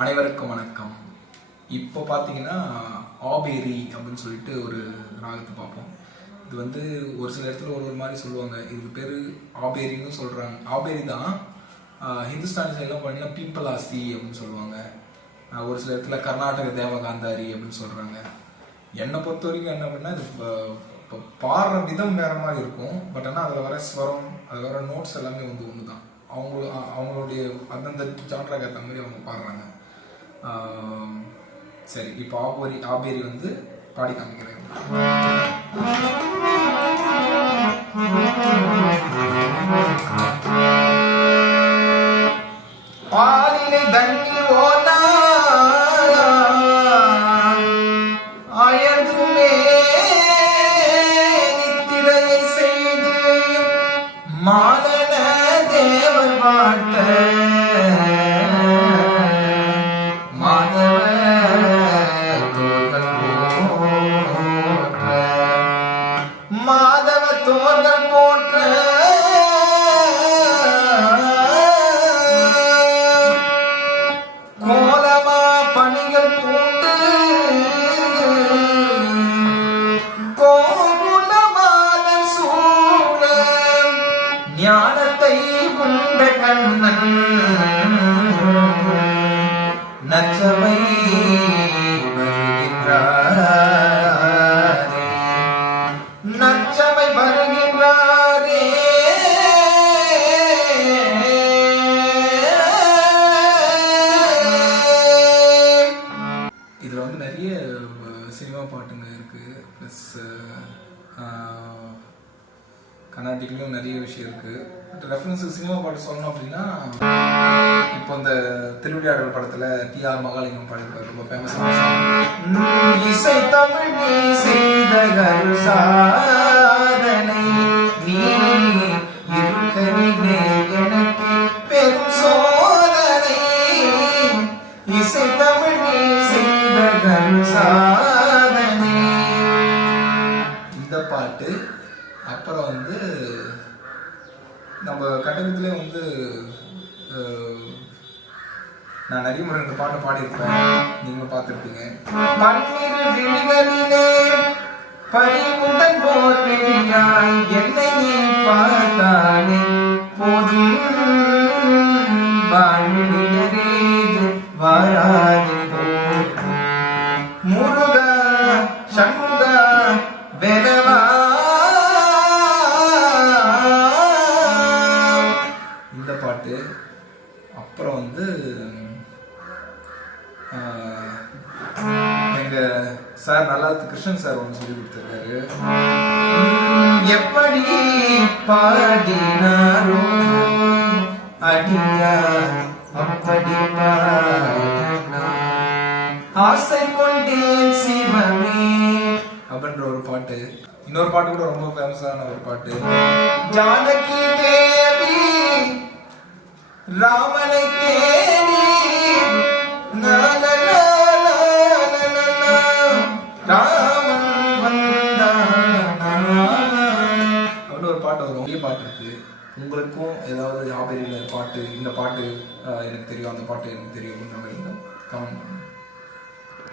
அனைவருக்கும் வணக்கம். இப்போ பார்த்தீங்கன்னா ஆபேரி அப்படின்னு சொல்லிட்டு ஒரு ராகத்தை பார்ப்போம். இது வந்து ஒரு சில இடத்துல ஒரு ஒரு மாதிரி சொல்லுவாங்க. இதுக்கு பேர் ஆபேரின்னு சொல்கிறாங்க ஆபேரி தான் ஆஹ் ஹிந்துஸ்தானி சைட்லாம் பார்த்தீங்கன்னா பிம்பலாசி அப்படின்னு சொல்லுவாங்க. ஒரு சில இடத்துல கர்நாடக தேவகாந்தாரி அப்படின்னு சொல்கிறாங்க என்னை பொறுத்த வரைக்கும் என்ன அப்படின்னா இது இப்போ பாடுற விதம் வேற மாதிரி இருக்கும். பட் ஆனால் அதில் வர ஸ்வரம் அதில் வர நோட்ஸ் எல்லாமே வந்து ஒன்று தான் அவங்க அவங்களுடைய அந்தந்த ஜான்ராக்கு ஏற்ற மாதிரி அவங்க பாடுறாங்க. சரி இப்போ ஆபேரி ஆபேரி வந்து பாடி காமிக்கிறேன். பாலினை தண்ணி ஓன ஞானத்தை கொண்ட கண்ணன். நச்சவை வருகின்றாரே. நச்சவை வருகின்றாரே. இதில் வந்து நிறைய சினிமா பாட்டுங்க இருக்கு. ப்ளஸ் கர்நாடிக்லையும் நிறைய விஷயம் இருக்குது ரெஃபரன்ஸ் சினிமா பாட்டு சொல்லணும் அப்படின்னா இப்போ இந்த திருவிளையாடல் படத்தில் டி ஆர் மகாலிங்கம் பாடியிருப்பாரு. ரொம்ப ஃபேமஸ் இசை தமிழ் சாதனை பெரும் சோதனை. இசை தமிழ் சாதனை. இந்த பாட்டு அப்புறம் வந்து நம்ம கட்டணத்துலேயே வந்து நான் நிறைய முறை இந்த பாட்டை பாடியிருப்பேன். நீங்களும் பார்த்துருப்பீங்க. பன்னிரு விழிகளிலே என்னை நீ பார்த்தாலே போதும். வாழ்விடரேது வாழா அப்புறம் வந்து எங்கள் சார் நல்லா கிருஷ்ணன் சார் ஒன்று சொல்லி கொடுத்துருக்காரு. எப்படி பாடினாரோ அடியா அப்படி ஆசை கொண்டேன் சிவமே அப்படின்ற ஒரு பாட்டு. இன்னொரு பாட்டு கூட ரொம்ப ஃபேமஸான ஒரு பாட்டு. ஜானகி தே ராமனை தேடி. ராமன் அப்படின்னு ஒரு பாட்டு வரும். ஒரே பாட்டு இருக்கு. உங்களுக்கும் ஏதாவது ஆபரியில் பாட்டு இந்த பாட்டு எனக்கு தெரியும் அந்த பாட்டு எனக்கு தெரியும் அப்படின்ற மாதிரி கமெண்ட் பண்ணுங்க.